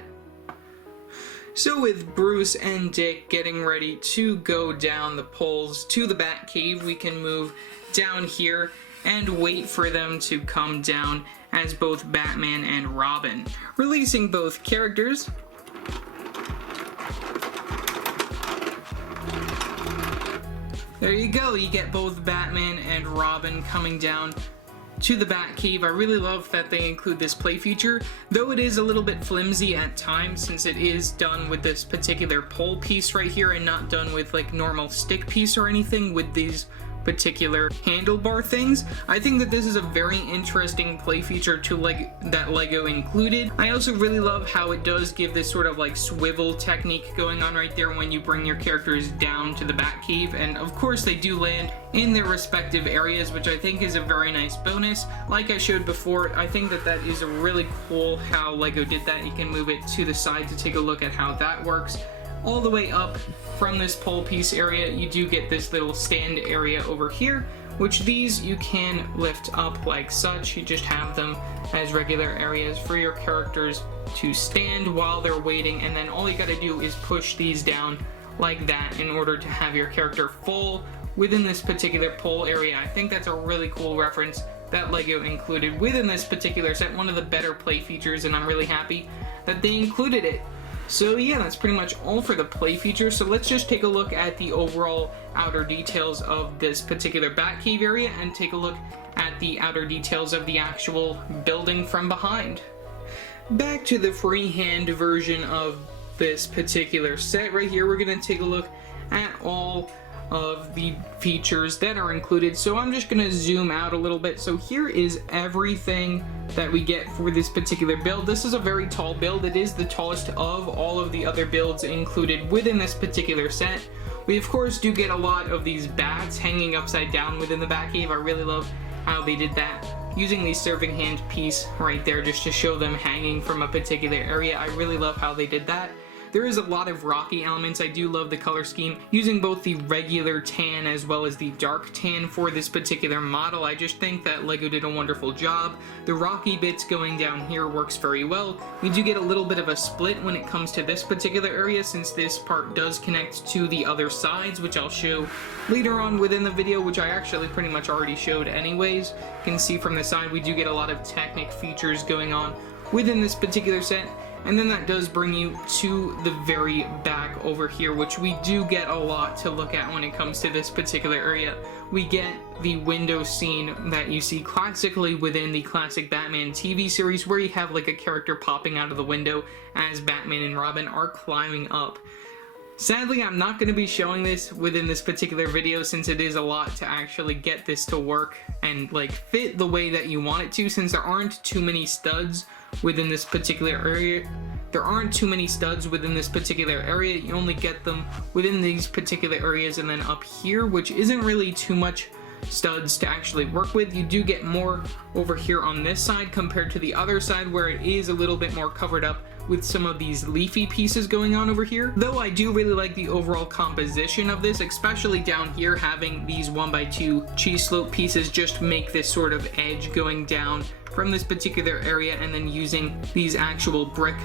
So with Bruce and Dick getting ready to go down the poles to the Batcave, we can move down here and wait for them to come down as both Batman and Robin, releasing both characters. There you go, you get both Batman and Robin coming down to the Batcave. I really love that they include this play feature, though it is a little bit flimsy at times since it is done with this particular pole piece right here and not done with like normal stick piece or anything with these particular handlebar things. I think that this is a very interesting play feature to that Lego included. I also really love how it does give this sort of like swivel technique going on right there when you bring your characters down to the Batcave, and of course they do land in their respective areas, which I think is a very nice bonus. Like I showed before, I think that that is really cool how Lego did that. You can move it to the side to take a look at how that works. All the way up from this pole piece area, you do get this little stand area over here, which these you can lift up like such. You just have them as regular areas for your characters to stand while they're waiting, and then all you gotta do is push these down like that in order to have your character full within this particular pole area. I think that's a really cool reference that Lego included within this particular set, one of the better play features, and I'm really happy that they included it. So yeah, that's pretty much all for the play feature. So let's just take a look at the overall outer details of this particular Batcave area and take a look at the outer details of the actual building from behind. Back to the freehand version of this particular set right here, we're going to take a look at all of the features that are included. So I'm just going to zoom out a little bit. So here is everything that we get for this particular build. This is a very tall build. It is the tallest of all of the other builds included within this particular set. We of course do get a lot of these bats hanging upside down within the Batcave. I really love how they did that, using the serving hand piece right there just to show them hanging from a particular area. I really love how they did that. There is a lot of rocky elements. I do love the color scheme, using both the regular tan as well as the dark tan for this particular model. I just think that Lego did a wonderful job. The rocky bits going down here works very well. We do get a little bit of a split when it comes to this particular area, since this part does connect to the other sides, which I'll show later on within the video, which I actually pretty much already showed anyways. You can see from the side we do get a lot of Technic features going on within this particular set. And then that does bring you to the very back over here, which we do get a lot to look at when it comes to this particular area. We get the window scene that you see classically within the classic Batman TV series, where you have like a character popping out of the window as Batman and Robin are climbing up. Sadly, I'm not going to be showing this within this particular video since it is a lot to actually get this to work and like fit the way that you want it to, since there aren't too many studs within this particular area. You only get them within these particular areas and then up here, which isn't really too much studs to actually work with. You do get more over here on this side compared to the other side, where it is a little bit more covered up with some of these leafy pieces going on over here. Though I do really like the overall composition of this, especially down here, having these 1x2 cheese slope pieces just make this sort of edge going down from this particular area and then using these actual brick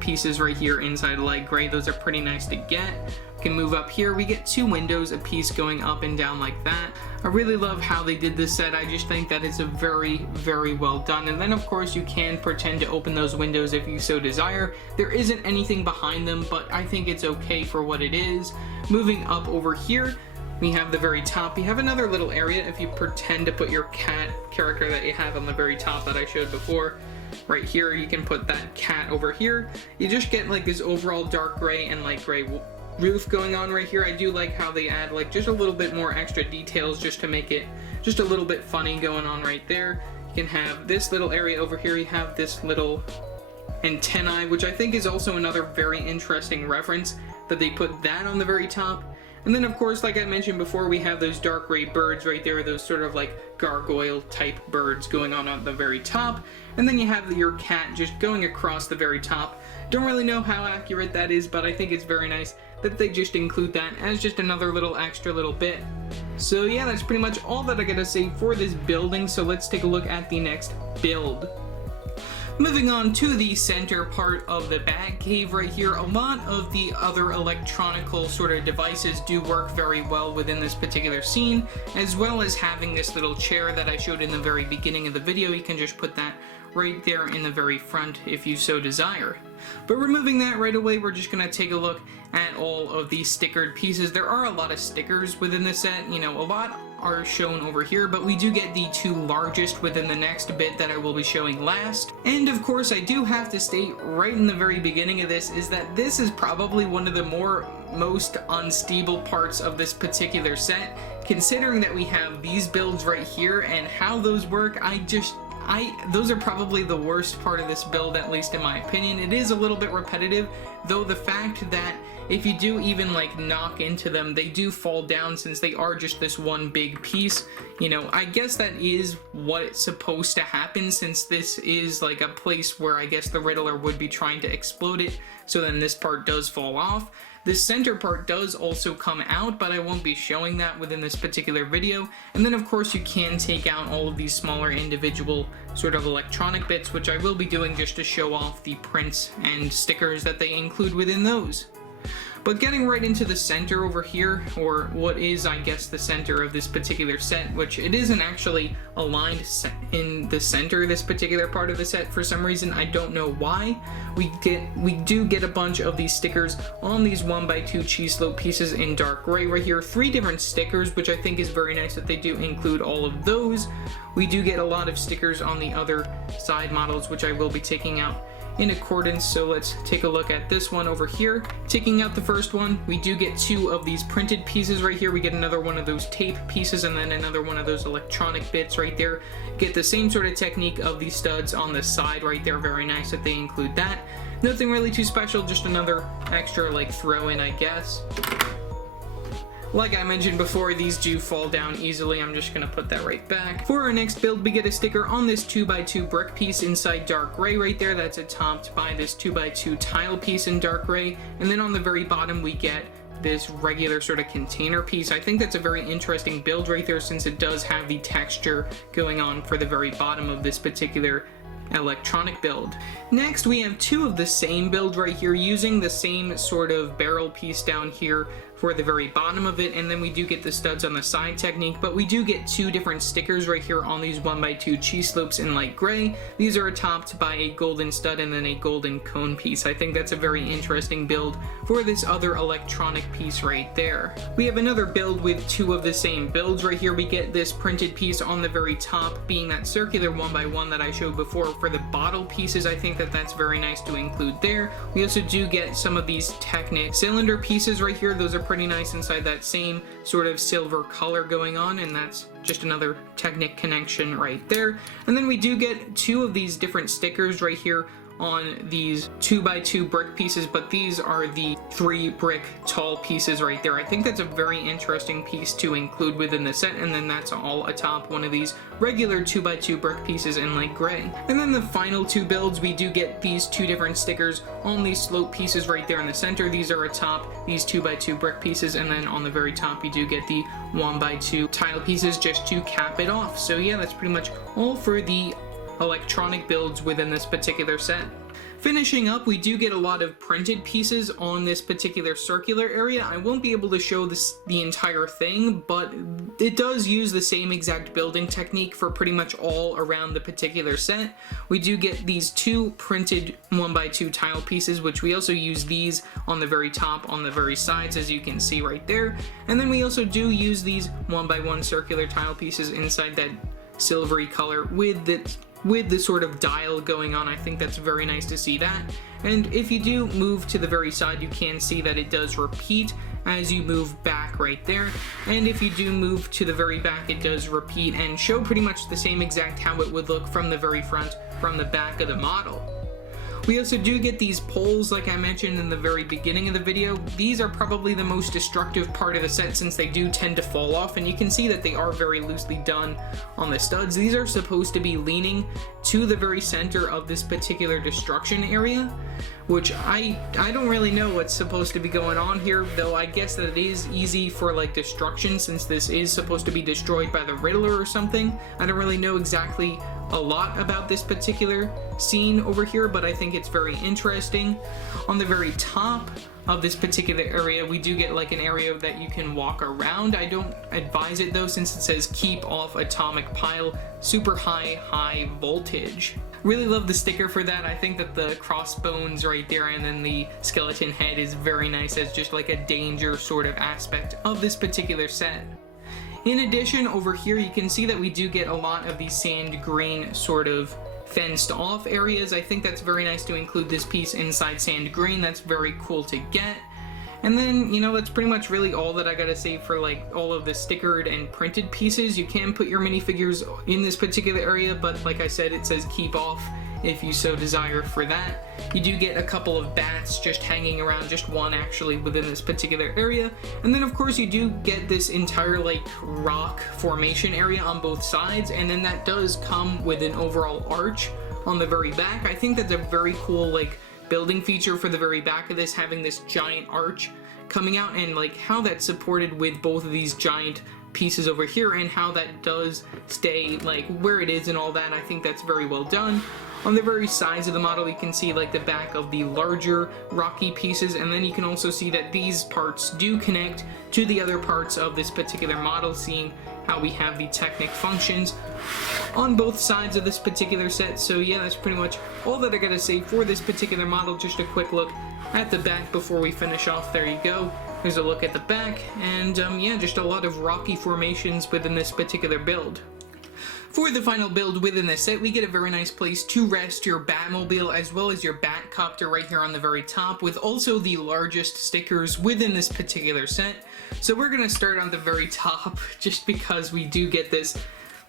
pieces right here inside light gray. Those are pretty nice to get. We can move up here. We get 2 windows a piece going up and down like that. I really love how they did this set. I just think that it's a very, very well done. And then of course you can pretend to open those windows if you so desire. There isn't anything behind them, but I think it's okay for what it is. Moving up over here, we have the very top. You have another little area if you pretend to put your cat character that you have on the very top that I showed before. Right here, you can put that cat over here. You just get like this overall dark gray and light gray roof going on right here. I do like how they add like just a little bit more extra details just to make it just a little bit funny going on right there. You can have this little area over here. You have this little antennae, which I think is also another very interesting reference that they put that on the very top. And then of course, like I mentioned before, we have those dark gray birds right there, those sort of like gargoyle type birds going on the very top. And then you have your cat just going across the very top. Don't really know how accurate that is, but I think it's very nice that they just include that as just another little extra little bit. So yeah, that's pretty much all that I gotta say for this building. So let's take a look at the next build. Moving on to the center part of the Batcave right here, a lot of the other electronical sort of devices do work very well within this particular scene, as well as having this little chair that I showed in the very beginning of the video. You can just put that right there in the very front if you so desire. But removing that right away, we're just going to take a look at all of these stickered pieces. There are a lot of stickers within the set, you know, a lot are shown over here, but we do get the 2 largest within the next bit that I will be showing last. And of course, I do have to state right in the very beginning of this is that this is probably one of the most unstable parts of this particular set, considering that we have these builds right here and how those work. Those are probably the worst part of this build, at least in my opinion. It is a little bit repetitive, though the fact that if you do even like knock into them, they do fall down since they are just this one big piece. You know, I guess that is what's supposed to happen, since this is like a place where I guess the Riddler would be trying to explode it, so then this part does fall off. The center part does also come out, but I won't be showing that within this particular video. And then of course you can take out all of these smaller individual sort of electronic bits, which I will be doing just to show off the prints and stickers that they include within those. But getting right into the center over here, or what is, I guess, the center of this particular set, which it isn't actually aligned in the center, this particular part of the set. For some reason, I don't know why. We do get a bunch of these stickers on these 1x2 cheese slope pieces in dark gray right here. 3 different stickers, which I think is very nice that they do include all of those. We do get a lot of stickers on the other side models, which I will be taking out in accordance. So let's take a look at this one over here. Taking out the first one, we do get 2 of these printed pieces right here. We get another one of those tape pieces and then another one of those electronic bits right there. Get the same sort of technique of these studs on the side right there. Very nice that they include that. Nothing really too special, just another extra like throw in, I guess. Like I mentioned before, these do fall down easily. I'm just going to put that right back. For our next build, we get a sticker on this 2x2 brick piece inside dark gray right there. That's topped by this 2x2 tile piece in dark gray. And then on the very bottom, we get this regular sort of container piece. I think that's a very interesting build right there, since it does have the texture going on for the very bottom of this particular electronic build. Next, we have 2 of the same build right here, using the same sort of barrel piece down here for the very bottom of it, and then we do get the studs on the side technique, but we do get 2 different stickers right here on these 1x2 cheese slopes in light gray. These are topped by a golden stud and then a golden cone piece. I think that's a very interesting build for this other electronic piece right there. We have another build with 2 of the same builds right here. We get this printed piece on the very top, being that circular 1x1 that I showed before. For the bottle pieces, I think that that's very nice to include there. We also do get some of these Technic cylinder pieces right here. Those are pretty nice inside that same sort of silver color going on, and that's just another Technic connection right there. And then we do get 2 of these different stickers right here on these 2x2 brick pieces, but these are the 3 brick tall pieces right there. I think that's a very interesting piece to include within the set, and then that's all atop one of these regular 2x2 brick pieces in light gray. And then the final 2 builds, we do get these 2 different stickers on these slope pieces right there in the center. These are atop these 2x2 brick pieces, and then on the very top you do get the 1x2 tile pieces just to cap it off. So yeah, that's pretty much all for the electronic builds within this particular set. Finishing up, we do get a lot of printed pieces on this particular circular area. I won't be able to show the entire thing, but it does use the same exact building technique for pretty much all around the particular set. We do get these two printed 1x2 tile pieces, which we also use these on the very top, on the very sides, as you can see right there. And then we also do use these 1x1 circular tile pieces inside that silvery color with the sort of dial going on. I think that's very nice to see that. And if you do move to the very side, you can see that it does repeat as you move back right there. And if you do move to the very back, it does repeat and show pretty much the same exact how it would look from the very front, from the back of the model. We also do get these poles, like I mentioned in the very beginning of the video. These are probably the most destructive part of the set since they do tend to fall off, and you can see that they are very loosely done on the studs. These are supposed to be leaning to the very center of this particular destruction area, which I don't really know what's supposed to be going on here, though I guess that it is easy for like destruction since this is supposed to be destroyed by the Riddler or something. I don't really know exactly a lot about this particular scene over here, but I think it's very interesting. On the very top of this particular area, we do get like an area that you can walk around. I don't advise it though, since it says keep off atomic pile, super high voltage. Really love the sticker for that. I think that the crossbones right there and then the skeleton head is very nice as just like a danger sort of aspect of this particular set. In addition, over here you can see that we do get a lot of these sand green sort of fenced off areas. I think that's very nice to include this piece inside sand green. That's very cool to get. And then, you know, that's pretty much really all that I gotta say for like all of the stickered and printed pieces. You can put your minifigures in this particular area, but like I said, it says keep off if you so desire for that. You do get a couple of bats just hanging around, just one actually within this particular area. And then of course you do get this entire like rock formation area on both sides, and then that does come with an overall arch on the very back. I think that's a very cool like building feature for the very back of this, having this giant arch coming out, and like how that's supported with both of these giant pieces over here and how that does stay like where it is and all that. I think that's very well done. On the very sides of the model, you can see like the back of the larger rocky pieces, and then you can also see that these parts do connect to the other parts of this particular model, seeing how we have the Technic functions on both sides of this particular set. So yeah, that's pretty much all that I gotta say for this particular model. Just a quick look at the back before we finish off. There you go. There's a look at the back, and yeah, just a lot of rocky formations within this particular build. For the final build within this set, we get a very nice place to rest your Batmobile as well as your Batcopter right here on the very top, with also the largest stickers within this particular set. So we're going to start on the very top just because we do get this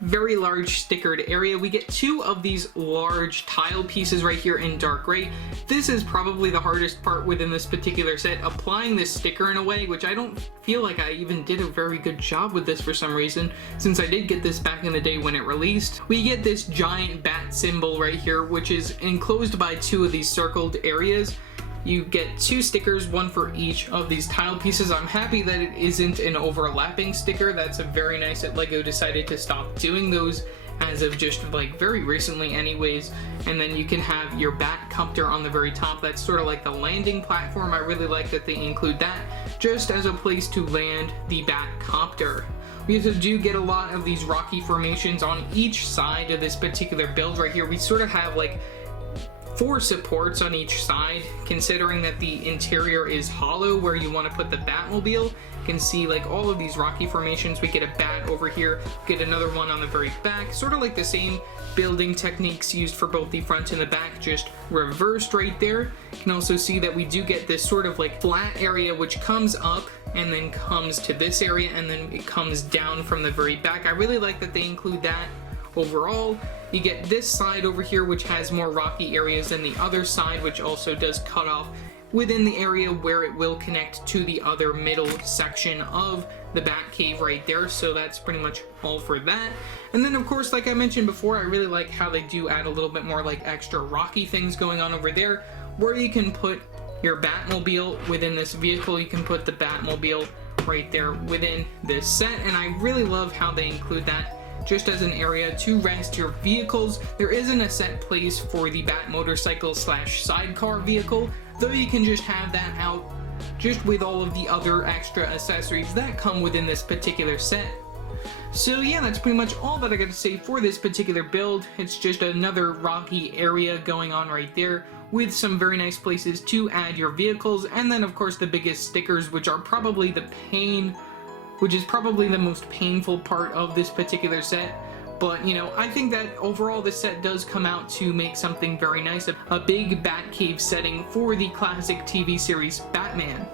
very large stickered area. We get two of these large tile pieces right here in dark gray. This is probably the hardest part within this particular set, applying this sticker in a way, which I don't feel like I even did a very good job with this for some reason, since I did get this back in the day when it released. We get this giant bat symbol right here, which is enclosed by two of these circled areas. You get two stickers, one for each of these tile pieces. I'm happy that it isn't an overlapping sticker. That's a very nice that LEGO decided to stop doing those as of just like very recently anyways. And then you can have your Batcopter on the very top. That's sort of like the landing platform. I really like that they include that just as a place to land the Batcopter. We also do get a lot of these rocky formations on each side of this particular build right here. We sort of have like 4 supports on each side, considering that the interior is hollow where you want to put the Batmobile. You can see like all of these rocky formations. We get a bat over here, get another one on the very back, sort of like the same building techniques used for both the front and the back, just reversed right there. You can also see that we do get this sort of like flat area which comes up and then comes to this area, and then it comes down from the very back. I really like that they include that. Overall, you get this side over here which has more rocky areas than the other side, which also does cut off within the area where it will connect to the other middle section of the Batcave right there. So that's pretty much all for that. And then of course, like I mentioned before, I really like how they do add a little bit more like extra rocky things going on over there, where you can put your Batmobile within this vehicle. You can put the Batmobile right there within this set, and I really love how they include that. just as an area to rest your vehicles. There isn't a set place for the Bat motorcycle slash sidecar vehicle, though you can just have that out just with all of the other extra accessories that come within this particular set. So yeah, that's pretty much all that I got to say for this particular build. It's just another rocky area going on right there, with some very nice places to add your vehicles, and then of course the biggest stickers, which are probably the most painful part of this particular set. But, you know, I think that overall this set does come out to make something very nice, a big Batcave setting for the classic TV series Batman.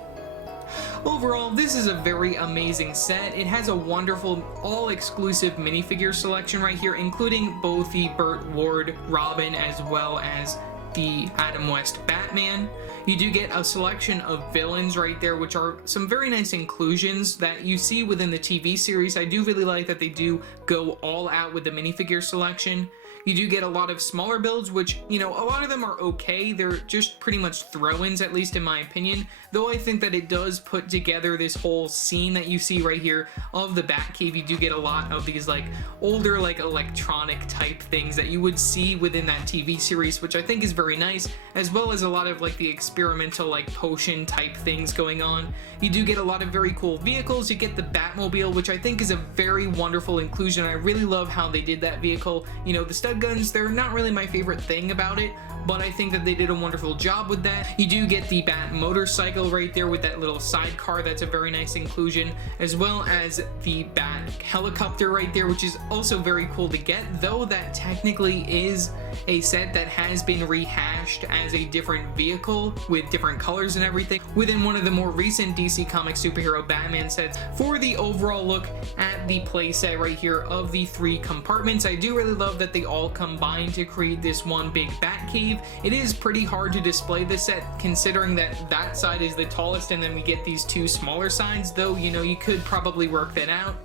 Overall, this is a very amazing set. It has a wonderful, all-exclusive minifigure selection right here, including both the Burt Ward Robin as well as the Adam West Batman. You do get a selection of villains right there, which are some very nice inclusions that you see within the TV series. I do really like that they do go all out with the minifigure selection. You do get a lot of smaller builds, which, you know, a lot of them are okay. They're just pretty much throw-ins, at least in my opinion. Though I think that it does put together this whole scene that you see right here of the Batcave. You do get a lot of these, like, older, like, electronic type things that you would see within that TV series, which I think is very nice, as well as a lot of, like, the experimental, like, potion type things going on. You do get a lot of very cool vehicles. You get the Batmobile, which I think is a very wonderful inclusion. I really love how they did that vehicle. You know, the stud guns, they're not really my favorite thing about it, but I think that they did a wonderful job with that. You do get the Bat motorcycle right there with that little sidecar. That's a very nice inclusion, as well as the Bat helicopter right there, which is also very cool to get, though that technically is a set that has been rehashed as a different vehicle with different colors and everything within one of the more recent DC Comics superhero Batman sets. For the overall look at the playset right here of the 3 compartments, I do really love that they all combine to create this one big Batcave. It is pretty hard to display this set considering that that side is the tallest and then we get these 2 smaller sides, though, you know, you could probably work that out.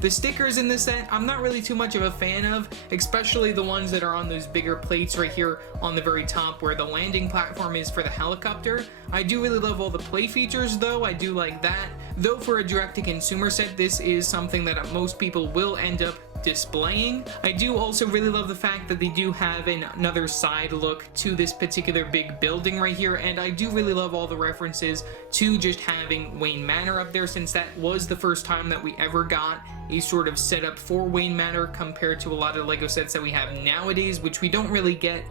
The stickers in this set, I'm not really too much of a fan of, especially the ones that are on those bigger plates right here on the very top where the landing platform is for the helicopter. I do really love all the play features though, I do like that. Though for a direct-to-consumer set, this is something that most people will end up displaying. I do also really love the fact that they do have another side look to this particular big building right here, and I do really love all the references to just having Wayne Manor up there, since that was the first time that we ever got a sort of setup for Wayne Manor compared to a lot of LEGO sets that we have nowadays, which we don't really get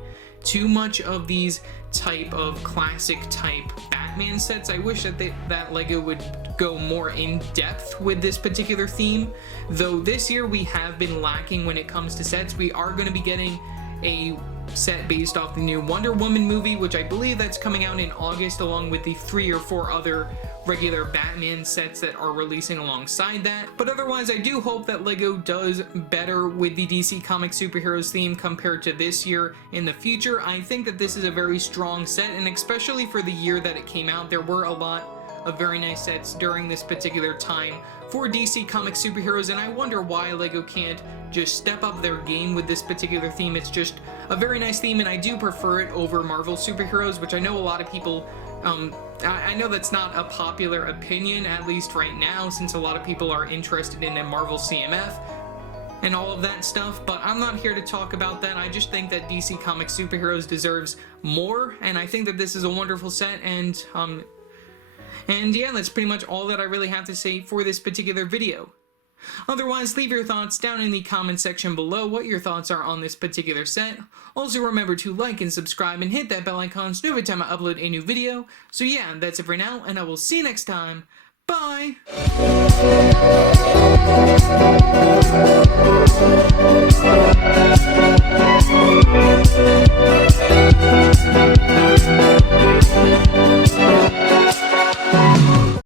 too much of these type of classic type Batman sets. I wish that LEGO would go more in depth with this particular theme, though this year we have been lacking when it comes to sets. We are going to be getting a set based off the new Wonder Woman movie, which I believe that's coming out in August, along with the 3 or 4 other regular Batman sets that are releasing alongside that. But otherwise, I do hope that LEGO does better with the DC Comics superheroes theme compared to this year in the future. I think that this is a very strong set, and especially for the year that it came out, there were a lot of very nice sets during this particular time for DC Comics superheroes, and I wonder why LEGO can't just step up their game with this particular theme. It's just a very nice theme, and I do prefer it over Marvel superheroes, which I know a lot of people I know that's not a popular opinion, at least right now, since a lot of people are interested in a Marvel CMF and all of that stuff, but I'm not here to talk about that. I just think that DC Comics superheroes deserves more, and I think that this is a wonderful set, and yeah, that's pretty much all that I really have to say for this particular video. Otherwise, leave your thoughts down in the comment section below what your thoughts are on this particular set. Also remember to like and subscribe and hit that bell icon so every time I upload a new video. So yeah, that's it for now, and I will see you next time. Bye!